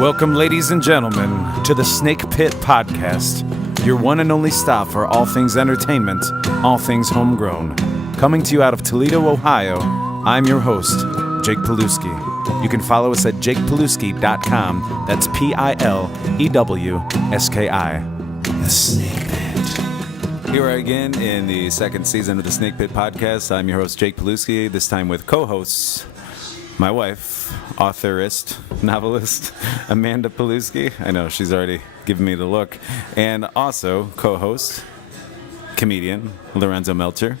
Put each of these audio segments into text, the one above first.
Welcome, ladies and gentlemen, to the Snake Pit Podcast, your one and only stop for all things entertainment, all things homegrown. Coming to you out of Toledo, Ohio, I'm your host, Jake Pilewski. You can follow us at jakepilewski.com. That's Pilewski. The Snake Pit. Here we are again in the second season of the Snake Pit Podcast. I'm your host, Jake Pilewski, this time with co-hosts, my wife, authorist, novelist, Amanda Pilewski. I know, she's already given me the look. And also co-host, comedian, Lorenzo Melcher.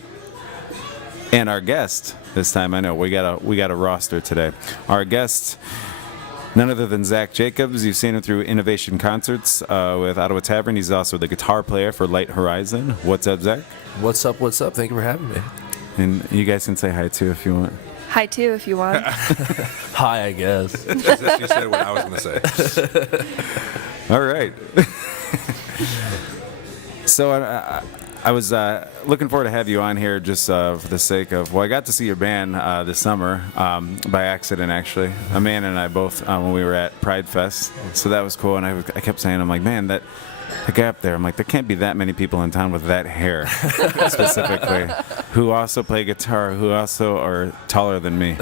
And our guest, this time, I know, we got a roster today. Our guest, none other than Zack Jacobs. You've seen him through Innovation Concerts with Ottawa Tavern. He's also the guitar player for Light Horizon. What's up, Zack? What's up? Thank you for having me. And you guys can say hi, too, if you want. Hi, too, if you want. Hi, I guess. She said what I was going to say. All right. So I was looking forward to have you on here just for the sake of, well, I got to see your band this summer by accident, actually. Amanda and I both when we were at Pride Fest. So that was cool. And I kept saying, I'm like, man, the guy up there, I'm like, there can't be that many people in town with that hair, specifically, who also play guitar, who also are taller than me.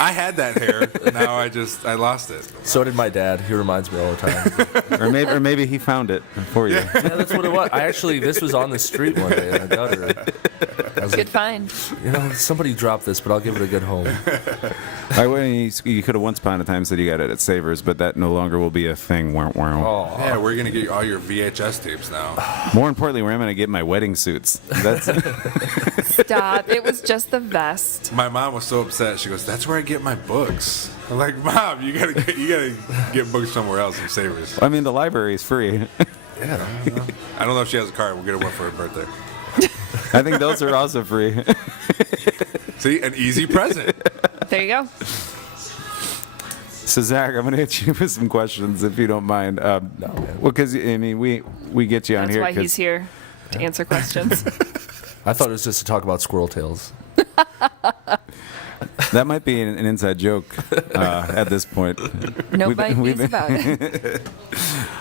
I had that hair. Now I lost it. So did my dad. He reminds me all the time. or maybe he found it for you. Yeah, that's what it was. This was on the street one day in a gutter. Good find. Somebody dropped this, but I'll give it a good home. You could have once upon a time said you got it at Savers, but that no longer will be a thing. Oh. Yeah, we're going to get all your VHS tapes now. More importantly, where I'm going to get my wedding suits. Stop. It was just the vest. My mom was so upset. She goes, "That's where I get my books." I'm like, "Mom, you gotta get books somewhere else in Savers." I mean, the library is free. Yeah. I don't know if she has a card. We'll get her one for her birthday. I think those are also free. See, an easy present. There you go. So, Zack, I'm going to hit you with some questions, if you don't mind. No, man. Well, because, I mean, we get you on That's here. why he's here, to answer questions. I thought it was just to talk about squirrel tails. That might be an inside joke at this point. Nobody's about it.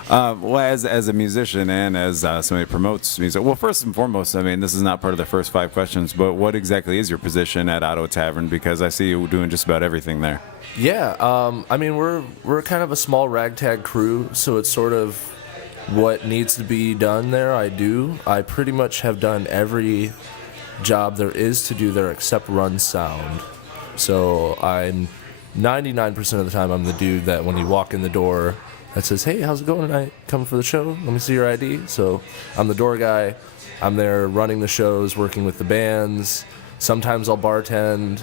Well, as a musician and as somebody who promotes music, well, first and foremost, I mean, this is not part of the first 5 questions, but what exactly is your position at Ottawa Tavern? Because I see you doing just about everything there. Yeah, I mean, we're kind of a small ragtag crew, so it's sort of what needs to be done there. I do. I pretty much have done every job there is to do there except run sound. So I'm 99% of the time I'm the dude that when you walk in the door that says, "Hey, how's it going tonight? Coming for the show? Let me see your ID." So I'm the door guy. I'm there running the shows, working with the bands. Sometimes I'll bartend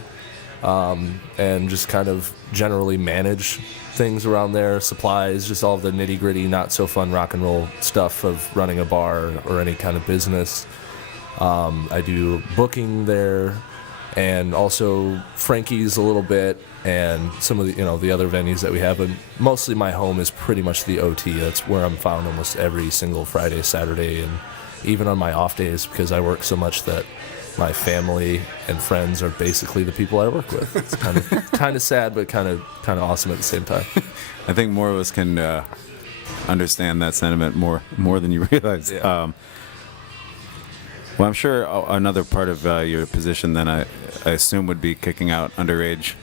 and just kind of generally manage things around there, supplies, just all the nitty-gritty, not so fun rock and roll stuff of running a bar or any kind of business. I do booking there, and also Frankie's a little bit, and some of the other venues that we have. And mostly my home is pretty much the OT. That's where I'm found almost every single Friday, Saturday, and even on my off days, because I work so much that my family and friends are basically the people I work with. It's kind of sad, but kind of awesome at the same time. I think more of us can understand that sentiment more than you realize. Yeah. Well, I'm sure another part of your position then I assume would be kicking out underage.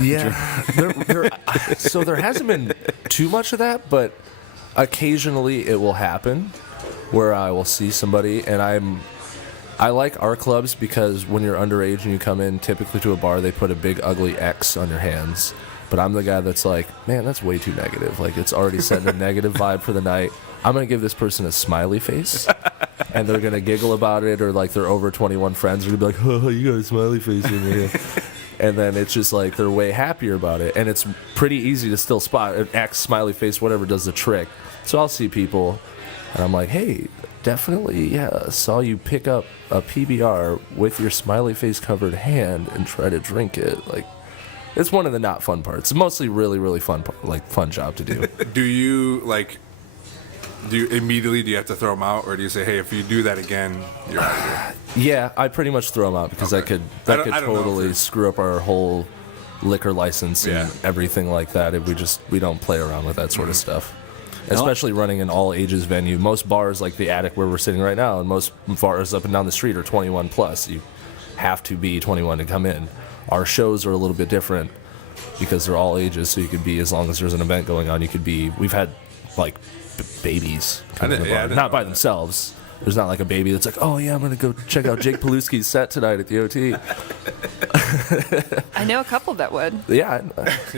Yeah. So there hasn't been too much of that, but occasionally it will happen where I will see somebody, and I like our clubs because when you're underage and you come in typically to a bar, they put a big ugly X on your hands. But I'm the guy that's like, man, that's way too negative. Like, it's already setting a negative vibe for the night. I'm going to give this person a smiley face, and they're going to giggle about it, or like their over 21 friends are going to be like, "Oh, you got a smiley face in here." And then it's just like they're way happier about it. And it's pretty easy to still spot an X, smiley face, whatever does the trick. So I'll see people, and I'm like, "Hey, definitely, yeah, saw you pick up a PBR with your smiley face covered hand and try to drink it." Like, it's one of the not fun parts. It's mostly really, really fun job to do. Do you immediately have to throw them out, or do you say, "Hey, if you do that again, you're out of here"? Yeah, I pretty much throw them out because Okay. that could totally screw up our whole liquor license and everything like that. We don't play around with that sort of stuff. Especially running an all ages venue. Most bars, like the Attic where we're sitting right now, and most bars up and down the street are 21 plus. You have to be 21 to come in. Our shows are a little bit different because they're all ages, so you could be, as long as there's an event going on, you could be. We've had like babies come in the bar, not by themselves. There's not like a baby that's like, oh yeah, I'm gonna go check out Jake Pilewski's set tonight at the OT. I know a couple that would. Yeah.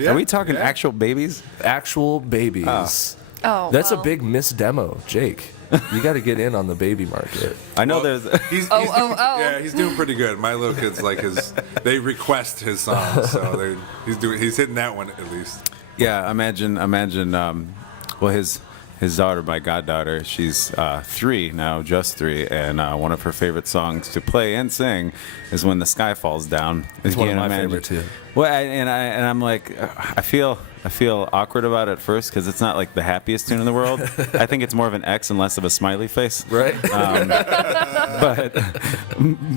Are we talking actual babies? Actual babies. Oh, That's a big miss demo, Jake. You got to get in on the baby market. I know there's. Yeah, he's doing pretty good. My little kid's like they request his songs, so he's hitting that one at least. Yeah, imagine. Well, his daughter, my goddaughter, she's 3 now, just 3, and one of her favorite songs to play and sing is "When the Sky Falls Down." It's one of my favorite too. Well, I'm like, I feel awkward about it at first because it's not like the happiest tune in the world. I think it's more of an X and less of a smiley face. Right.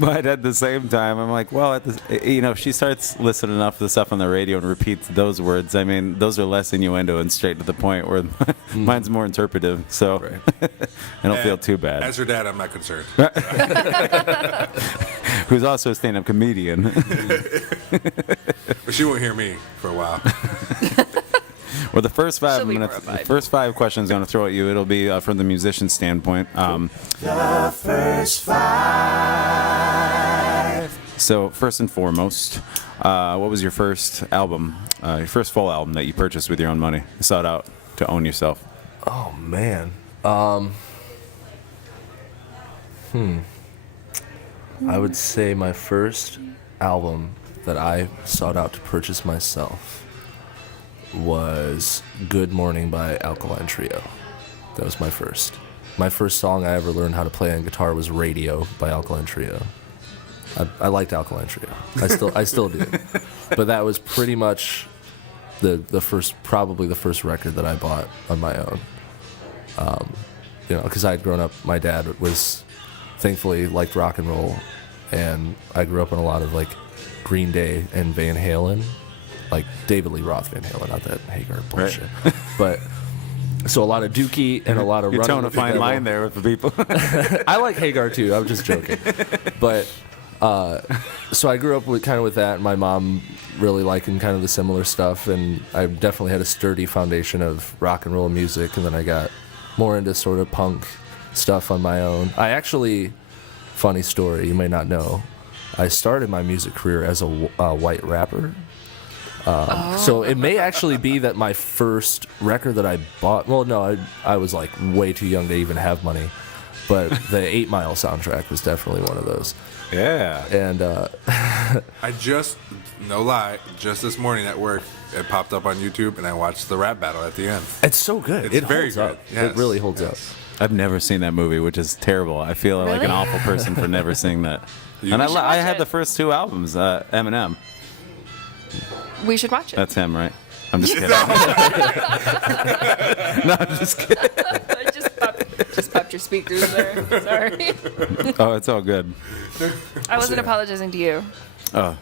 But at the same time, I'm like, well, if she starts listening enough to the stuff on the radio and repeats those words, I mean, those are less innuendo and straight to the point, where mine's more interpretive. So I don't feel too bad. As her dad, I'm not concerned. Who's also a stand-up comedian. But she won't hear me for a while. Well, the first 5 minutes, the first 5 questions I'm going to throw at you, it'll be from the musician standpoint. The first 5. So first and foremost, what was your first album, your first full album that you purchased with your own money, sought out to own yourself? Oh man. I would say my first album that I sought out to purchase myself was Good Morning by Alkaline Trio. That was my first. My first song I ever learned how to play on guitar was Radio by Alkaline Trio. I liked Alkaline Trio. I still do. But that was pretty much probably the first record that I bought on my own. Because I had grown up, my dad was thankfully liked rock and roll, and I grew up on a lot of like Green Day and Van Halen, like David Lee Roth Van Halen, not that Hagar bullshit. Right. But so a lot of Dookie and a lot of You're towing a fine line there with the people. I like Hagar too. I'm just joking. But so I grew up with that, and my mom really liking kind of the similar stuff, and I definitely had a sturdy foundation of rock and roll music, and then I got more into sort of punk stuff on my own. I actually, funny story, you may not know, I started my music career as a white rapper. So it may actually be that my first record that I bought, well, no, I was like way too young to even have money, but the 8 Mile soundtrack was definitely one of those. Yeah. And I just, no lie, just this morning at work, it popped up on YouTube, and I watched the rap battle at the end. It's so good. It's very holds good. Up. Yes. It really holds up. I've never seen that movie, which is terrible. I feel like an awful person for never seeing that. And I had the first 2 albums, Eminem. We should watch it. That's him, right? I'm just kidding. No, I'm just kidding. I just popped your speakers there. Sorry. Oh, it's all good. I wasn't apologizing to you. Oh,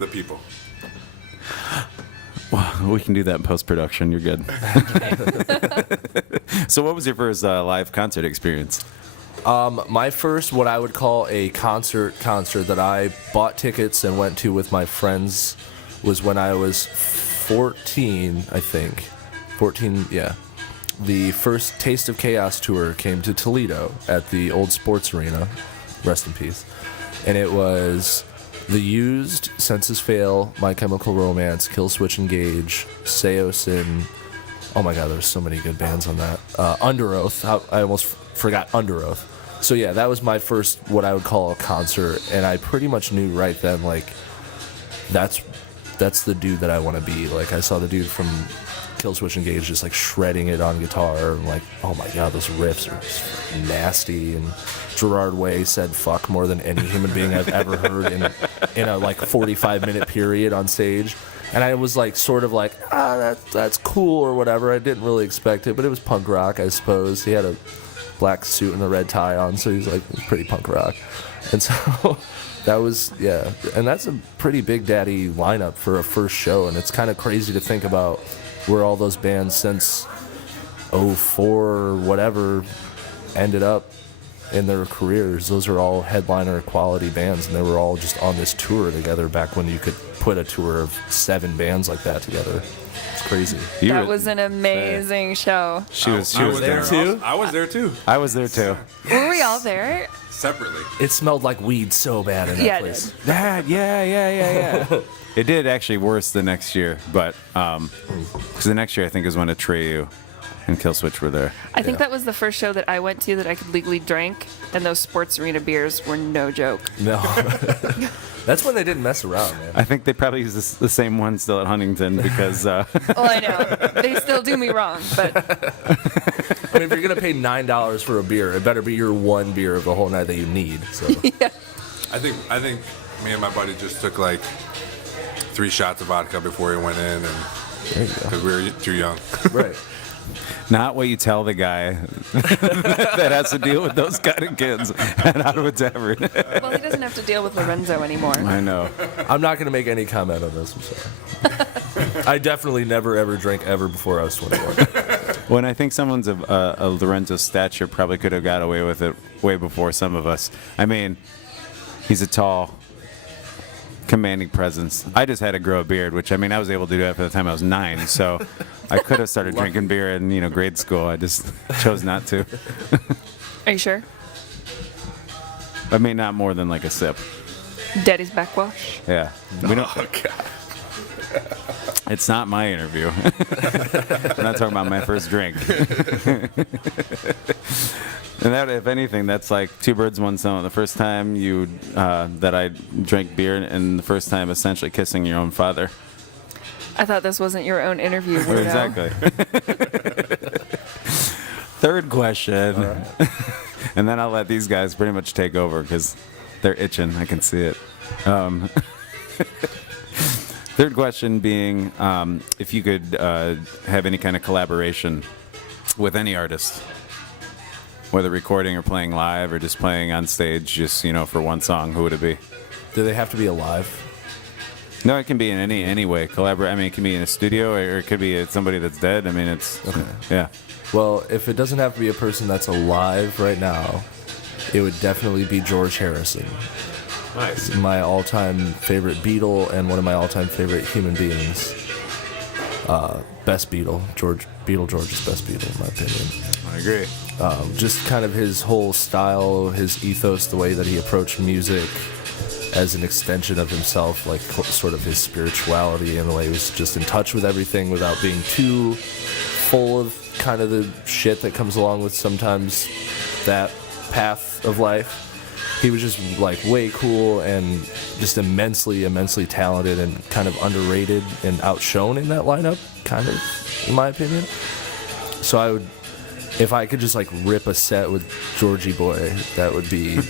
The people. well, we can do that in post-production. You're good. So what was your first live concert experience? My first, what I would call a concert that I bought tickets and went to with my friends was when I was 14, I think. 14, yeah. The first Taste of Chaos tour came to Toledo at the old sports arena. Rest in peace. And it was The Used, Census Fail, My Chemical Romance, Killswitch Engage, Seosin. Oh my god, there's so many good bands on that. Under Oath. I almost forgot Under Oath. So yeah, that was my first, what I would call a concert. And I pretty much knew right then, like, that's the dude that I want to be. Like, I saw the dude from Killswitch Engage just like shredding it on guitar, and like, oh my god, those riffs are just nasty. And Gerard Way said fuck more than any human being I've ever heard in a like 45-minute period on stage. And I was like, sort of like, that's cool or whatever. I didn't really expect it, but it was punk rock, I suppose. He had a black suit and a red tie on, so he was like pretty punk rock. And so That was, yeah. And that's a pretty big daddy lineup for a first show. And it's kind of crazy to think about where all those bands since 04 or whatever ended up in their careers. Those are all headliner quality bands, and they were all just on this tour together back when you could put a tour of 7 bands like that together. It's crazy. That was an amazing show. She was there too? I was there too. I was there too. Were we all there? Separately. It smelled like weed so bad in that Yeah, it place. Yeah. It did actually worse the next year, but because the next year I think is when Atreyu and Killswitch were there. I think that was the first show that I went to that I could legally drink, and those sports arena beers were no joke. No. That's when they didn't mess around, man. I think they probably use the same one still at Huntington because. Well, I know. They still do me wrong, but I mean, if you're going to pay $9 for a beer, it better be your one beer of the whole night that you need. So. yeah. I think me and my buddy just took like 3 shots of vodka before we went in, and There you go. because we were too young. Right. Not what you tell the guy that has to deal with those kind of kids at Ottawa Tavern. Well, he doesn't have to deal with Lorenzo anymore. I know. I'm not going to make any comment on this. I'm sorry. I definitely never, ever drank ever before I was 21. When I think someone's of a Lorenzo's stature probably could have got away with it way before some of us. I mean, he's a tall, commanding presence. I just had to grow a beard, which I mean I was able to do that by the time I was 9, so I could have started drinking beer in grade school. I just chose not to. Are you sure? I mean, not more than like a sip. Daddy's backwash. Yeah, we don't. Oh God. It's not my interview. I'm not talking about my first drink. And that, if anything, that's like 2 birds, 1 stone. The first time that I drank beer, and the first time essentially kissing your own father. I thought this wasn't your own interview. Weirdo. Exactly. Third question, and then I'll let these guys pretty much take over because they're itching. I can see it. Third question being, if you could have any kind of collaboration with any artist, whether recording or playing live or just playing on stage, just for one song, who would it be? Do they have to be alive? No, it can be in any way. Collaborate. I mean, it can be in a studio, or it could be somebody that's dead. I mean, it's yeah. Well, if it doesn't have to be a person that's alive right now, it would definitely be George Harrison. Nice. My all-time favorite Beatle and one of my all-time favorite human beings. Best Beatle. Beatle George is best Beatle, in my opinion. I agree. Just kind of his whole style, his ethos, the way that he approached music as an extension of himself, like sort of his spirituality, and the way he was just in touch with everything without being too full of kind of the shit that comes along with sometimes that path of life. He was just like way cool and just immensely talented and kind of underrated and outshone in that lineup, kind of, in my opinion. So if I could just like rip a set with Georgie Boy, that would be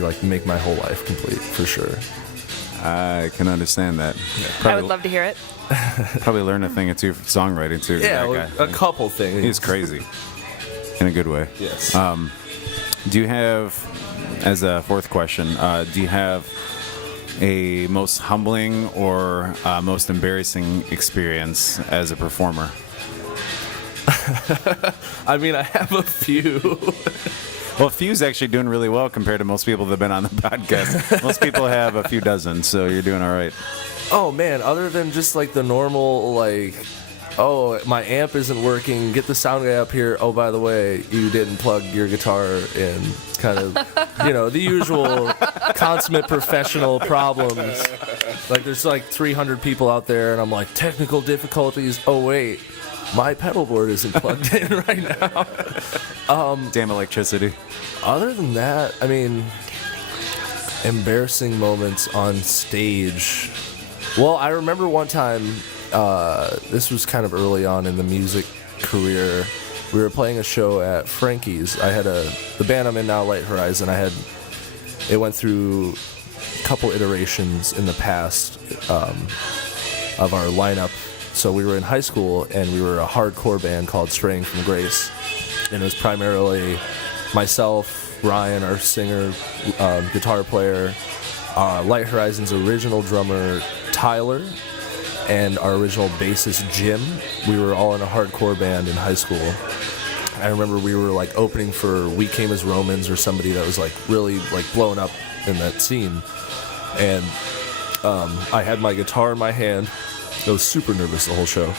like make my whole life complete for sure. I can understand that. I would love to hear it. Probably learn a thing or two from songwriting too. Yeah, that guy. a couple things. He's crazy, in a good way. Yes. Do you have, as a fourth question, do you have a most humbling or most embarrassing experience as a performer? I mean, I have a few. Well, few's actually doing really well compared to most people that have been on the podcast. Most people have a few dozen, so you're doing all right. Oh man, other than just like the normal, like, oh, my amp isn't working, get the sound guy up here. Oh, by the way, you didn't plug your guitar in. Kind of, the usual consummate professional problems. Like, there's like 300 people out there, and I'm like, technical difficulties. Oh, wait, my pedal board isn't plugged in right now. Damn electricity. Other than that, I mean, embarrassing moments on stage. Well, I remember one time, this was kind of early on in the music career. We were playing a show at Frankie's. I had the band I'm in now, Light Horizon. It went through a couple iterations in the past of our lineup. So we were in high school, and we were a hardcore band called Straying from Grace. And it was primarily myself, Ryan, our singer, guitar player, Light Horizon's original drummer, Tyler, and our original bassist, Jim. We were all in a hardcore band in high school. I remember we were like opening for We Came as Romans or somebody that was like really like blowing up in that scene. And I had my guitar in my hand. I was super nervous the whole show.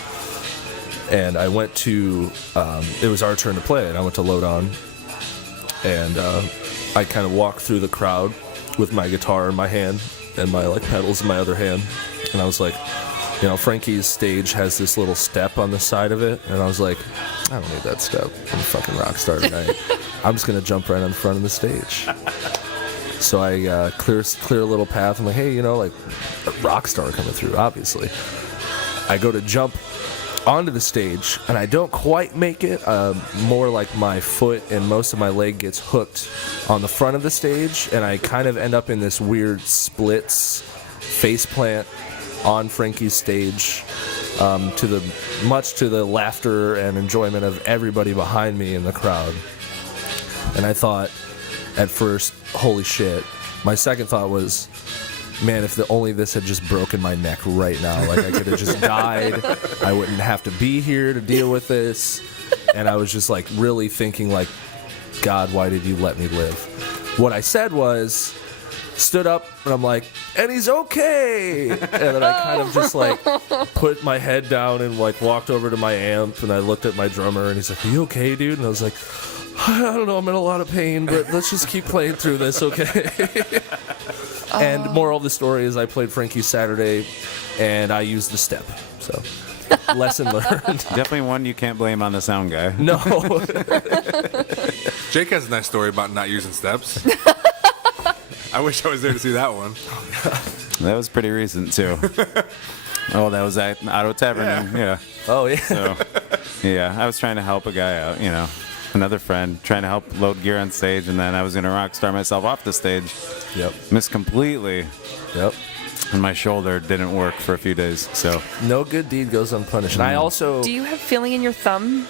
And I went to, it was our turn to play, and I went to load on. And I kind of walked through the crowd with my guitar in my hand and my like pedals in my other hand. And I was like, you know, Frankie's stage has this little step on the side of it. And I was like, I don't need that step. I'm a fucking rock star tonight. I'm just going to jump right on front of the stage. So I clear a little path. I'm like, hey, you know, like a rock star coming through, obviously. I go to jump onto the stage, and I don't quite make it. More like my foot and most of my leg gets hooked on the front of the stage, and I kind of end up in this weird splits face plant on Frankie's stage, much to the laughter and enjoyment of everybody behind me in the crowd. And I thought at first, holy shit. My second thought was, man, if only this had just broken my neck right now. Like, I could have just died. I wouldn't have to be here to deal with this. And I was just, like, really thinking, like, God, why did you let me live? What I said was, stood up, and I'm like, and he's okay! And then I kind of just, like, put my head down and, like, walked over to my amp, and I looked at my drummer, and he's like, are you okay, dude? And I was like, I don't know, I'm in a lot of pain, but let's just keep playing through this, okay? And moral of the story is I played Frankie Saturday, and I used the step. So, lesson learned. Definitely one you can't blame on the sound guy. No. Jake has a nice story about not using steps. I wish I was there to see that one. That was pretty recent, too. Oh, that was at Auto Tavern. Yeah. Oh, yeah. So, yeah, I was trying to help a guy out, you know. Another friend, trying to help load gear on stage, and then I was going to rock star myself off the stage. Yep. Missed completely. Yep. And my shoulder didn't work for a few days, so. No good deed goes unpunished. And I also... Do you have feeling in your thumb?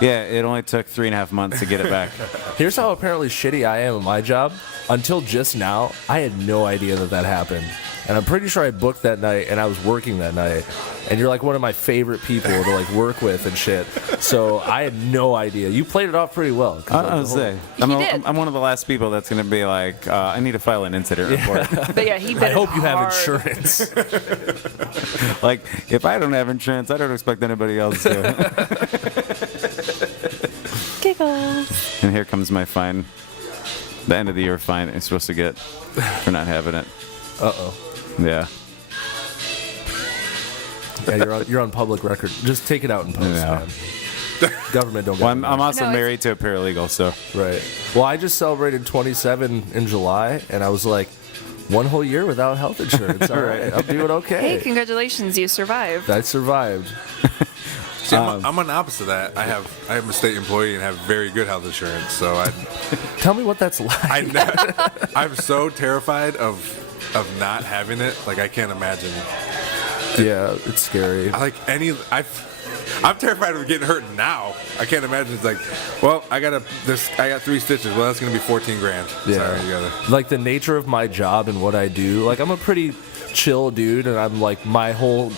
Yeah, it only took 3.5 months to get it back. Here's how apparently shitty I am at my job. Until just now, I had no idea that happened. And I'm pretty sure I booked that night, and I was working that night. And you're like one of my favorite people to like work with and shit. So I had no idea. You played it off pretty well. I was saying, I'm one of the last people that's going to be like, I need to file an incident report. But yeah, he bit I hope you hard. have insurance. Like, if I don't have insurance, I don't expect anybody else to. Giggles. And here comes my fine. The end of the year fine I'm supposed to get for not having it. Uh-oh. Yeah. Yeah, you're on public record. Just take it out in post, Yeah. man. Government don't get Well, it. I'm also No, it's- married to a paralegal, so. Right. Well, I just celebrated 27 in July, and I was like, one whole year without health insurance. All right, I'm doing okay. Hey, congratulations, you survived. I survived. See, I'm on the opposite of that. I am a state employee and have very good health insurance, so Tell me what that's like. I'm so terrified of not having it. Like, I can't imagine. Yeah, it's scary. I'm terrified of getting hurt now. I can't imagine. It's like, well, I got 3 stitches. Well, that's gonna be 14 grand. Yeah. Sorry, you gotta. Like the nature of my job and what I do. Like I'm a pretty chill dude, and I'm like my whole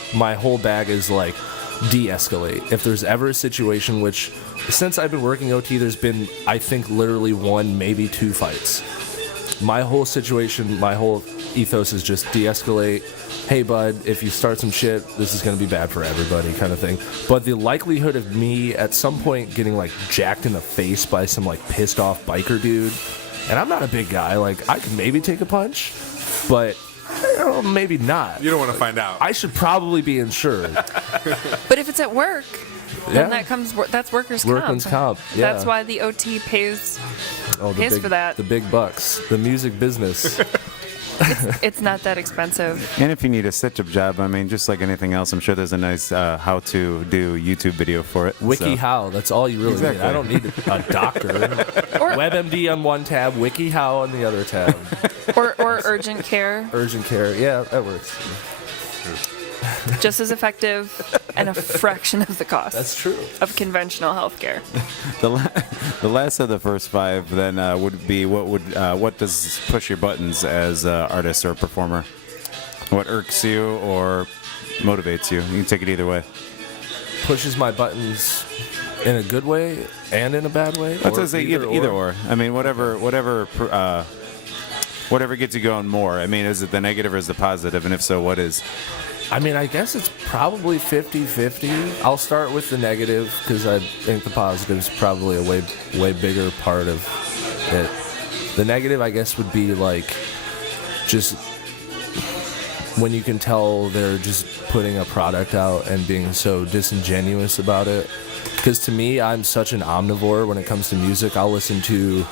bag is like de-escalate. If there's ever a situation, which since I've been working OT, there's been I think literally 1, maybe 2 fights. My whole situation, my whole ethos is just de-escalate. Hey, bud, if you start some shit, this is going to be bad for everybody kind of thing. But the likelihood of me at some point getting, like, jacked in the face by some, like, pissed off biker dude, and I'm not a big guy, like, I can maybe take a punch, but maybe not. You don't want to find out. I should probably be insured. But if it's at work, then that's workers' comp. Workman's comp, yeah. That's why the OT pays Pays for that. The big bucks. The music business. It's not that expensive. And if you need a stitch-up job, I mean, just like anything else, I'm sure there's a nice how-to do YouTube video for it. WikiHow. That's all you really need. I don't need a doctor. WebMD on one tab, WikiHow on the other tab. Or urgent care. Urgent care. Yeah, that works. just as effective and a fraction of the cost. That's true. Of conventional healthcare. The last of the first five then would be what does push your buttons as an artist or performer? What irks you or motivates you? You can take it either way. Pushes my buttons in a good way and in a bad way. Let's just say either or. I mean, whatever gets you going more. I mean, is it the negative or is it the positive? And if so, what is? I mean, I guess it's probably 50-50. I'll start with the negative because I think the positive is probably a way bigger part of it. The negative, I guess, would be like just when you can tell they're just putting a product out and being so disingenuous about it. Because to me, I'm such an omnivore when it comes to music. I'll listen to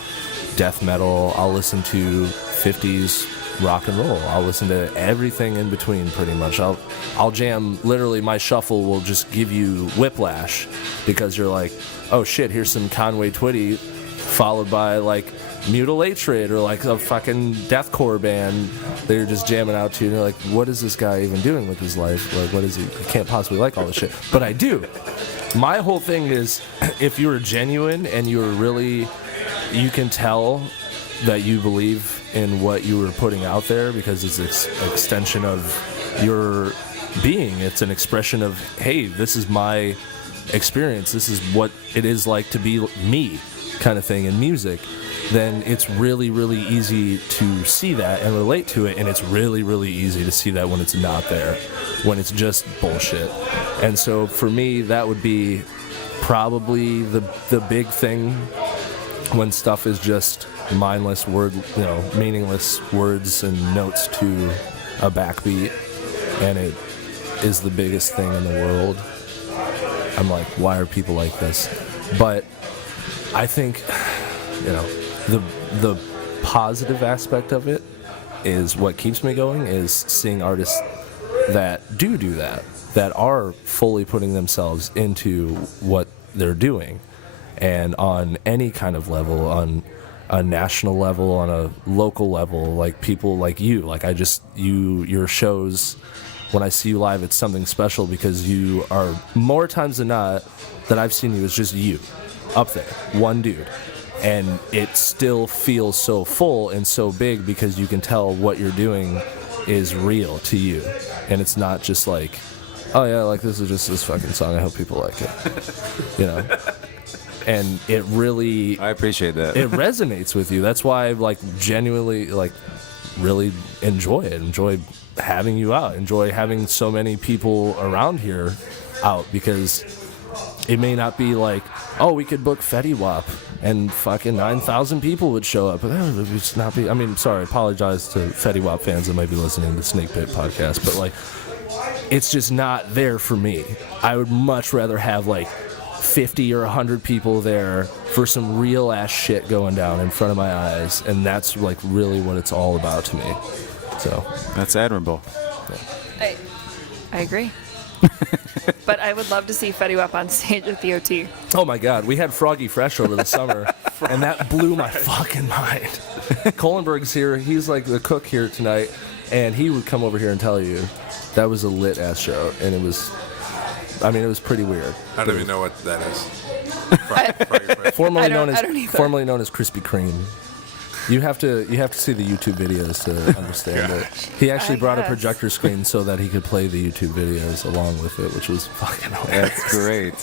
death metal. I'll listen to 50s rock and roll. I'll listen to everything in between pretty much. I'll jam, literally my shuffle will just give you whiplash because you're like, oh shit, here's some Conway Twitty followed by like Mutilatred or like a fucking deathcore band that you're just jamming out to and you're like, what is this guy even doing with his life? Like, what is he? I can't possibly like all this shit. But I do. My whole thing is if you're genuine and you're really, you can tell that you believe in what you were putting out there because it's an extension of your being. It's an expression of, hey, this is my experience. This is what it is like to be me kind of thing in music. Then it's really, really easy to see that and relate to it. And it's really, really easy to see that when it's not there, when it's just bullshit. And so for me, that would be probably the big thing when stuff is just mindless meaningless words and notes to a backbeat, and it is the biggest thing in the world. I'm like, why are people like this? But I think, the positive aspect of it is what keeps me going is seeing artists that do that are fully putting themselves into what they're doing, and on any kind of level, on a national level, on a local level, like people like you, like your shows, when I see you live, it's something special because you are, more times than not that I've seen you, is just you up there, one dude, and it still feels so full and so big because you can tell what you're doing is real to you, and it's not just like, oh yeah, like this is just this fucking song, I hope people like it, And it really, I appreciate that. It resonates with you. That's why I like genuinely like really enjoy it. Enjoy having you out. Enjoy having so many people around here out, because it may not be like, oh, we could book Fetty Wap and fucking 9,000 people would show up. But that would just not be. I mean, sorry, apologize to Fetty Wap fans that might be listening to the Snake Pit podcast, but like, it's just not there for me. I would much rather have like 50 or 100 people there for some real ass shit going down in front of my eyes, and that's like really what it's all about to me. So that's admirable. I agree. But I would love to see Fetty Wap on stage at the OT. Oh my God, we had Froggy Fresh over the summer, and that blew my fucking mind. Kohlenberg's here; he's like the cook here tonight, and he would come over here and tell you that was a lit ass show, and it was. I mean, it was pretty weird. I don't even know what that is. Formerly known as Krispy Kreme. You have to see the YouTube videos to understand it. He actually brought a projector screen so that he could play the YouTube videos along with it, which was fucking hilarious. That's great.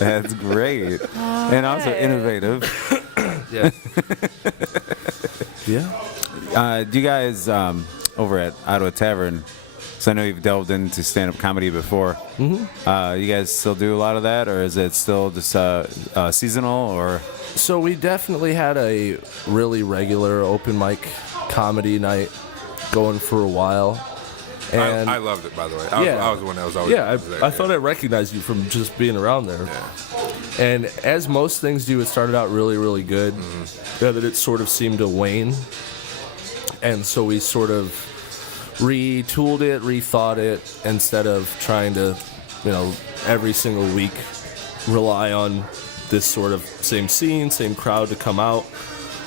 That's great. And also innovative. Yeah. Yeah. Do you guys over at Ottawa Tavern, so I know you've delved into stand-up comedy before. Mm-hmm. You guys still do a lot of that, or is it still just seasonal? Or so we definitely had a really regular open mic comedy night going for a while. And I loved it, by the way. I was the one that was always there. I thought I recognized you from just being around there. Yeah. And as most things do, it started out really, really good. Mm-hmm. Then it sort of seemed to wane. And so we sort of retooled it, rethought it, instead of trying to, every single week rely on this sort of same scene, same crowd to come out,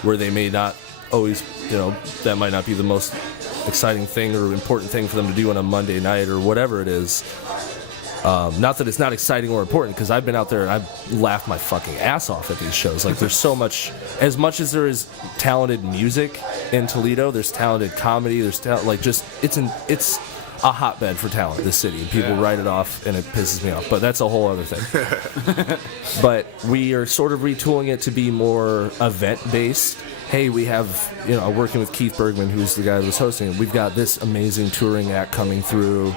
where they may not always, that might not be the most exciting thing or important thing for them to do on a Monday night or whatever it is. Not that it's not exciting or important, because I've been out there and I've laughed my fucking ass off at these shows. Like, there's so much, as much as there is talented music in Toledo, there's talented comedy, there's it's a hotbed for talent, this city. People write it off and it pisses me off, but that's a whole other thing. But we are sort of retooling it to be more event-based. Hey, we have, working with Keith Bergman, who's the guy that was hosting it, we've got this amazing touring act coming through.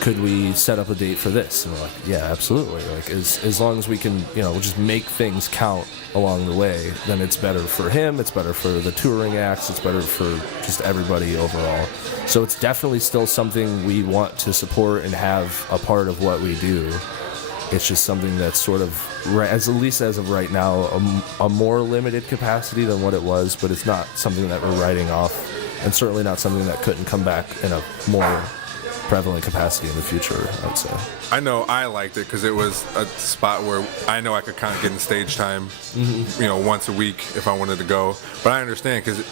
Could we set up a date for this? And we're like, yeah, absolutely. Like, as long as we can, we'll just make things count along the way, then it's better for him, it's better for the touring acts, it's better for just everybody overall. So it's definitely still something we want to support and have a part of what we do. It's just something that's sort of, at least as of right now, a more limited capacity than what it was, but it's not something that we're writing off, and certainly not something that couldn't come back in a more prevalent capacity in the future, I'd say. I know I liked it because it was a spot where I know I could kind of get in stage time, once a week if I wanted to go. But I understand because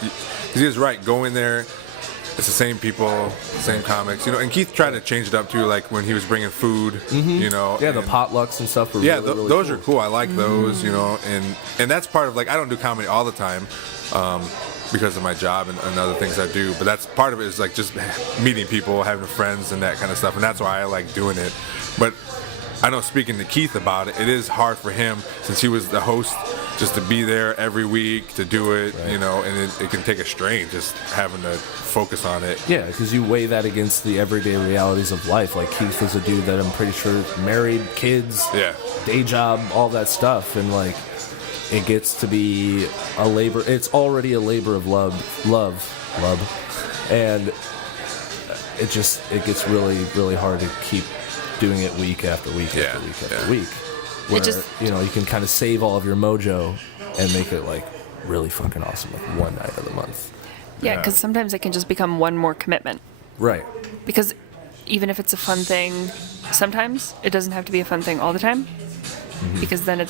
he was right. Go in there, it's the same people, same comics, and Keith tried to change it up too, like when he was bringing food, Yeah, the potlucks and stuff were really those cool. are cool. I like those, and that's part of, like, I don't do comedy all the time. Because of my job and other things I do, but that's part of it, is like just meeting people, having friends and that kind of stuff, and that's why I like doing it. But I know, speaking to Keith about it, it is hard for him, since he was the host, just to be there every week to do it, right. And it can take a strain just having to focus on it. Yeah, because you weigh that against the everyday realities of life. Like, Keith is a dude that I'm pretty sure married, kids, day job, all that stuff, and like, it gets to be a labor. It's already a labor of love, and it gets really, really hard to keep doing it week after week after week after week. Where you can kind of save all of your mojo and make it like really fucking awesome, like one night of the month. Yeah, because sometimes it can just become one more commitment. Right. Because even if it's a fun thing, sometimes it doesn't have to be a fun thing all the time. Because then it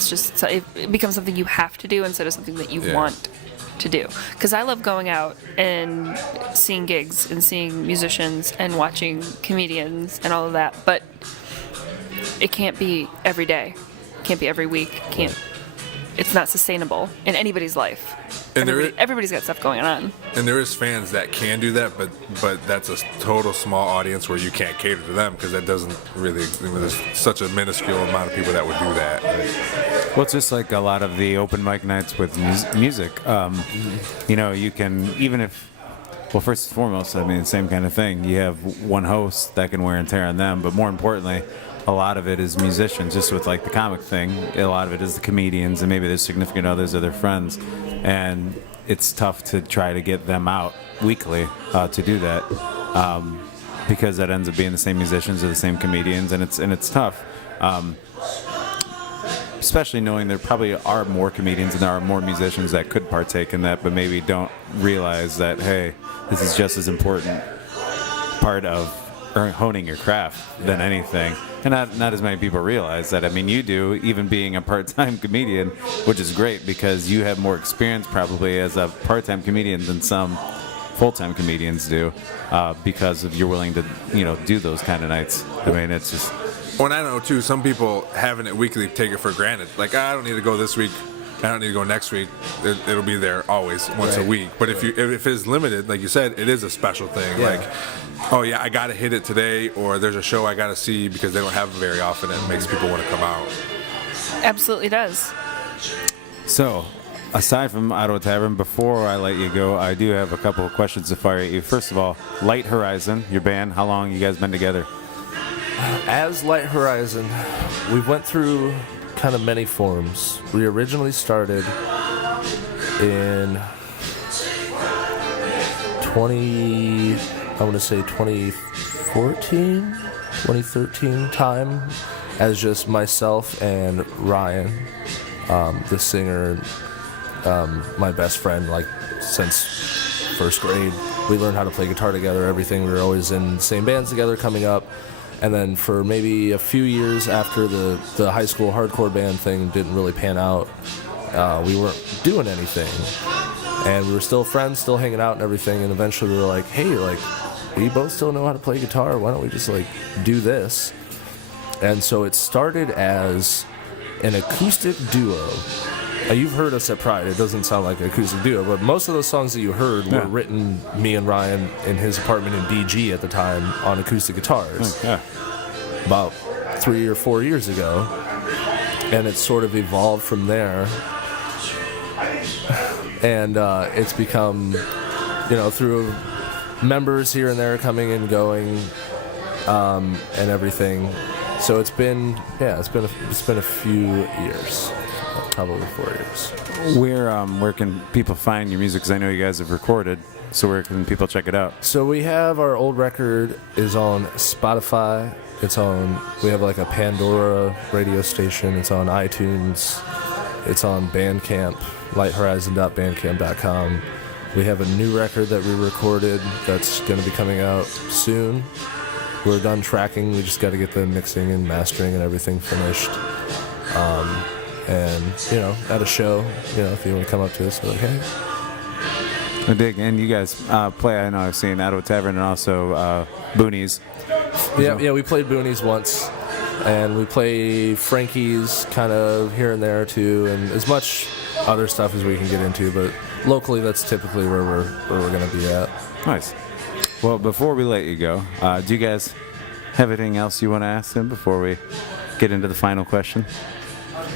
becomes something you have to do instead of something that you want to do. Because I love going out and seeing gigs and seeing musicians and watching comedians and all of that, but it can't be every day. It can't be every week. It's not sustainable in anybody's life. And everybody's got stuff going on. And there is fans that can do that, but that's a total small audience where you can't cater to them, because that doesn't really, there's such a minuscule amount of people that would do that. Well, it's just like a lot of the open mic nights with music. You can, even if, well, first and foremost, same kind of thing. You have one host that can wear and tear on them, but more importantly, a lot of it is musicians, just with like the comic thing. A lot of it is the comedians, and maybe their significant others or their friends. And it's tough to try to get them out weekly to do that, because that ends up being the same musicians or the same comedians, and it's tough. Especially knowing there probably are more comedians and there are more musicians that could partake in that, but maybe don't realize that, hey, this is just as important part of honing your craft than anything. And not as many people realize that. You do, even being a part-time comedian, which is great because you have more experience probably as a part-time comedian than some full-time comedians do, because of you're willing to, do those kind of nights. It's just... Well, and I know, too, some people having it weekly take it for granted. Like, I don't need to go this week. I don't need to go next week. It'll be there always, once a week. But if it's limited, like you said, it is a special thing. Yeah. Like, oh yeah, I got to hit it today, or there's a show I got to see because they don't have it very often. It makes people want to come out. Absolutely does. So, aside from Ottawa Tavern, before I let you go, I do have a couple of questions to fire at you. First of all, Light Horizon, your band, how long you guys been together? As Light Horizon, we went through kind of many forms. We originally started in 2014, 2013 time, as just myself and Ryan, the singer, my best friend, like since first grade. We learned how to play guitar together, everything. We were always in the same bands together coming up. And then for maybe a few years after the high school hardcore band thing didn't really pan out, we weren't doing anything. And we were still friends, still hanging out and everything. And eventually we were like, hey, like, we both still know how to play guitar. Why don't we just, like, do this? And so it started as an acoustic duo. You've heard us at Pride. It doesn't sound like an acoustic duo, but most of those songs that you heard were written, me and Ryan, in his apartment in BG at the time, on acoustic guitars. About 3 or 4 years ago. And it sort of evolved from there. And it's become, through members here and there coming and going, and everything. So it's been a few years. Probably 4 years. Where can people find your music? Because I know you guys have recorded. So where can people check it out? So we have our old record is on Spotify. We have like a Pandora radio station. It's on iTunes. It's on Bandcamp, lighthorizon.bandcamp.com. We have a new record that we recorded that's going to be coming out soon. We're done tracking. We just got to get the mixing and mastering and everything finished. And, at a show, if you want to come up to us, we're like, hey. I dig. And you guys play, I know I've seen Ottawa Tavern and also Boonies. Yeah, we played Boonies once. And we play Frankie's kind of here and there, too. And as much other stuff as we can get into. But locally, that's typically where we're going to be at. Nice. Well, before we let you go, do you guys have anything else you want to ask him before we get into the final question?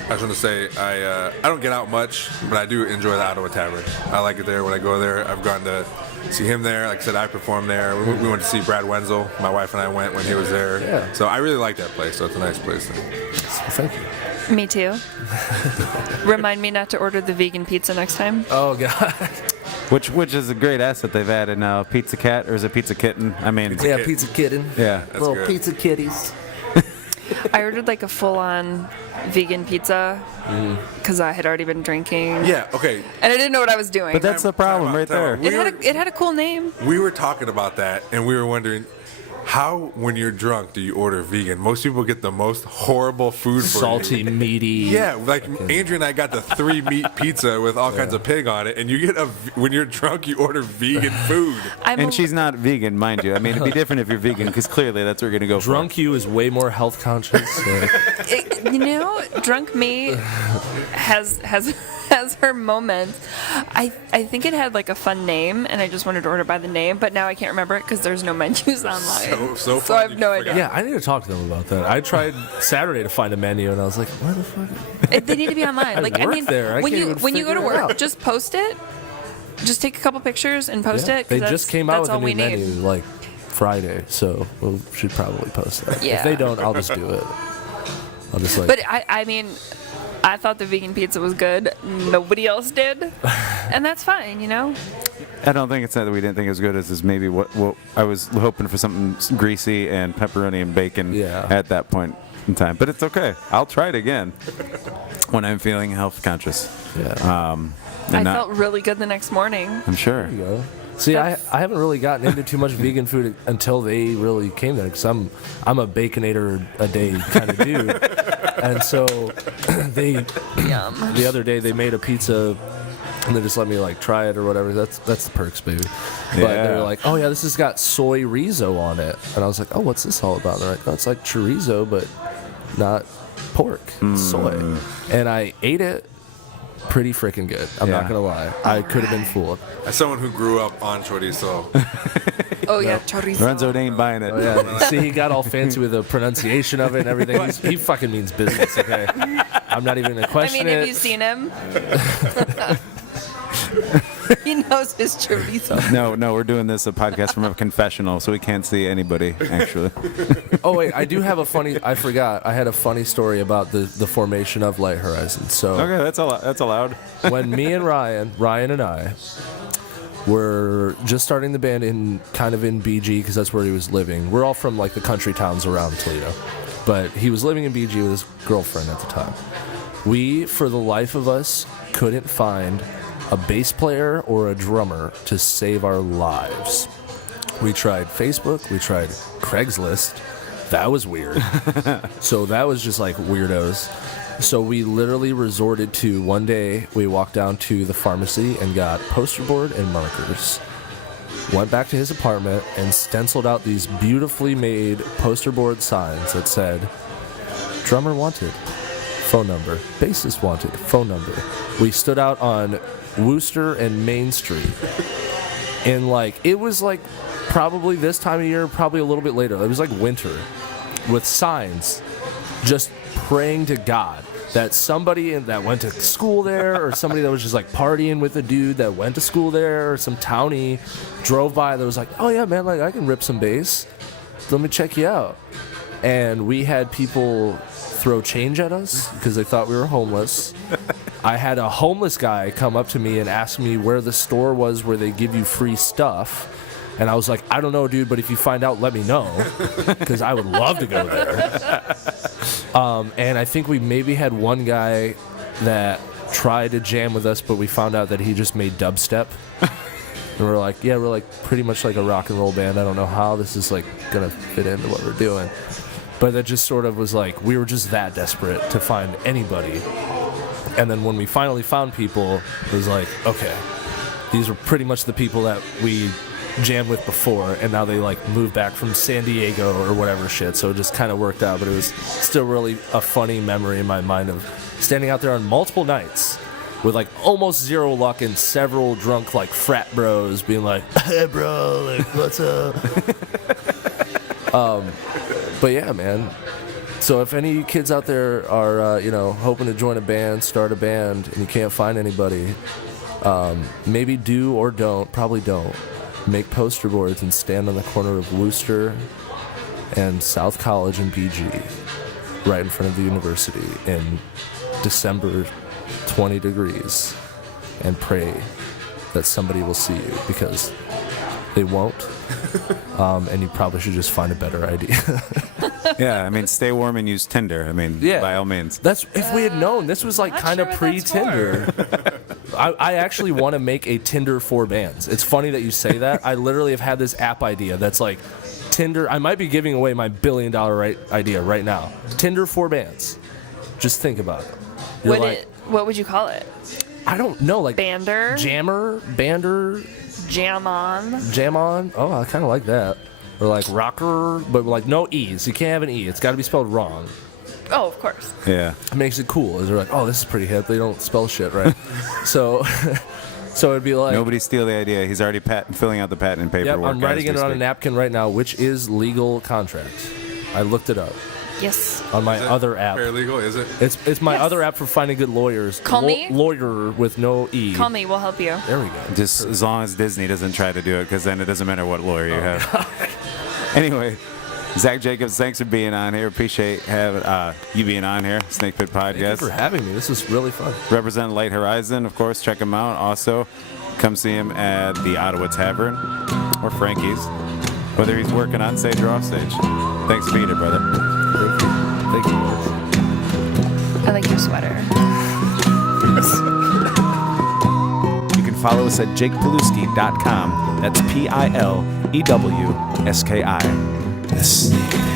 I just want to say I don't get out much, but I do enjoy the Ottawa Tavern. I like it there when I go there. I've gone to see him there. Like I said, I performed there. We went to see Brad Wenzel. My wife and I went when he was there. Yeah. So I really like that place. So it's a nice place. Thank you. Me too. Remind me not to order the vegan pizza next time. Oh, God. Which is a great asset they've added now. Pizza Cat, or is it Pizza Kitten? I mean, Pizza Kitten. Yeah. That's little good. Pizza kitties. I ordered like a full-on vegan pizza because I had already been drinking. Yeah, okay. And I didn't know what I was doing. but that's the problem right there. It had a cool name. We were talking about that, and we were wondering, how, when you're drunk, do you order vegan? Most people get the most horrible food for Salty, you. meaty. Yeah, like Andrew and I got the 3-meat pizza with all kinds of pig on it, and you get when you're drunk, you order vegan food. And she's not vegan, mind you. I mean, it'd be different if you're vegan, because clearly that's what you're going to go Drunk for. you is way more health conscious. Drunk me has her moments. I think it had like a fun name, and I just wanted to order by the name, but now I can't remember it because there's no menus online. So I have no idea. Yeah, I need to talk to them about that. I tried Saturday to find a menu, and I was like, where the fuck? They need to be online. I work there. When you go to it work, out. just post it. Just take a couple pictures and post it. They just came out with a all new we menu need. like Friday, so we should probably post that. Yeah. If they don't, I'll just do it. I'll just But I mean, I thought the vegan pizza was good. Nobody else did, and that's fine, I don't think it's that we didn't think it was good. It's maybe what I was hoping for, something greasy and pepperoni and bacon at that point in time. But it's okay. I'll try it again when I'm feeling health conscious. Yeah. I felt really good the next morning. I'm sure. There you go. See, I haven't really gotten into too much vegan food until they really came there, because I'm a baconator a day kind of dude, and so the other day they made a pizza and they just let me like try it or whatever. That's the perks, baby. But they were like, oh yeah, this has got soy rizo on it, and I was like, oh, what's this all about? And they're like, oh, it's like chorizo but not pork, it's soy. And I ate it. Pretty freaking good. I'm not gonna lie. I could have been fooled. As someone who grew up on chorizo. Oh yeah, chorizo. Renzo ain't buying it. Oh, yeah. See, he got all fancy with the pronunciation of it and everything. He fucking means business, okay? I'm not even gonna question it. Have you seen him? He knows his chorizo. No, we're doing this a podcast from a confessional, so we can't see anybody, actually. Oh, wait, I do have I forgot. I had a funny story about the formation of Light Horizon. So Okay, that's allowed. when me and Ryan and I, were just starting the band in BG, because that's where he was living. We're all from like the country towns around Toledo. But he was living in BG with his girlfriend at the time. We, for the life of us, couldn't find a bass player or a drummer to save our lives. We tried Facebook, we tried Craigslist. That was weird. So that was just like weirdos. So we literally resorted to, one day we walked down to the pharmacy and got poster board and markers. Went back to his apartment and stenciled out these beautifully made poster board signs that said, drummer wanted, phone number. Bassist wanted, phone number. We stood out on Wooster and Main Street. And it was probably this time of year, probably a little bit later. It was winter with signs just praying to God that somebody that went to school there, or somebody that was just partying with a dude that went to school there, or some townie drove by that was like, oh yeah, man, I can rip some bass. Let me check you out. And we had people throw change at us because they thought we were homeless. I had a homeless guy come up to me and ask me where the store was where they give you free stuff. And I was like, I don't know, dude, but if you find out, let me know, because I would love to go there. And I think we maybe had one guy that tried to jam with us, but we found out that he just made dubstep. And we're like, yeah, we're pretty much like a rock and roll band. I don't know how this is gonna fit into what we're doing. But that just sort of was we were just that desperate to find anybody. And then when we finally found people, it was okay, these were pretty much the people that we jammed with before, and now they moved back from San Diego or whatever shit, so it just kind of worked out. But it was still really a funny memory in my mind of standing out there on multiple nights with almost zero luck and several drunk frat bros being hey bro, what's up? But yeah, man, so if any kids out there are hoping to join a band, start a band, and you can't find anybody, maybe do or don't, probably don't, make poster boards and stand on the corner of Wooster and South College and BG right in front of the university in December, 20 degrees, and pray that somebody will see you, because they won't. And you probably should just find a better idea. Yeah, I mean, stay warm and use Tinder. I mean, by all means. That's if we had known. This was kind of pre-Tinder. I actually want to make a Tinder for bands. It's funny that you say that. I literally have had this app idea that's Tinder. I might be giving away my $1 billion idea right now. Tinder for bands. Just think about it. What would you call it? I don't know. Bander? Jammer? Bander? Jam on? Jam on? Oh, I kind of like that. Or rocker, but no E's. You can't have an E. It's got to be spelled wrong. Oh, of course. Yeah. It makes it cool. They're oh, this is pretty hip. They don't spell shit right. So it'd be nobody steal the idea. He's already filling out the patent paperwork. Yep, I'm writing it on a napkin right now, which is legal contract. I looked it up. Yes. On my other app. Paralegal, is it? It's my other app for finding good lawyers. Call me. Lawyer with no E. Call me. We'll help you. There we go. Just as long as Disney doesn't try to do it, because then it doesn't matter what lawyer you have. Anyway, Zach Jacobs, thanks for being on here. Appreciate having you being on here, Snake Pit Podcast. Thank you for having me. This was really fun. Represent Light Horizon, of course. Check him out. Also, come see him at the Ottawa Tavern or Frankie's, whether he's working on stage or off stage. Thanks for being here, brother. Thank you. Thank you. I like your sweater. You can follow us at jakepilewski.com. That's Pilewski. The Snake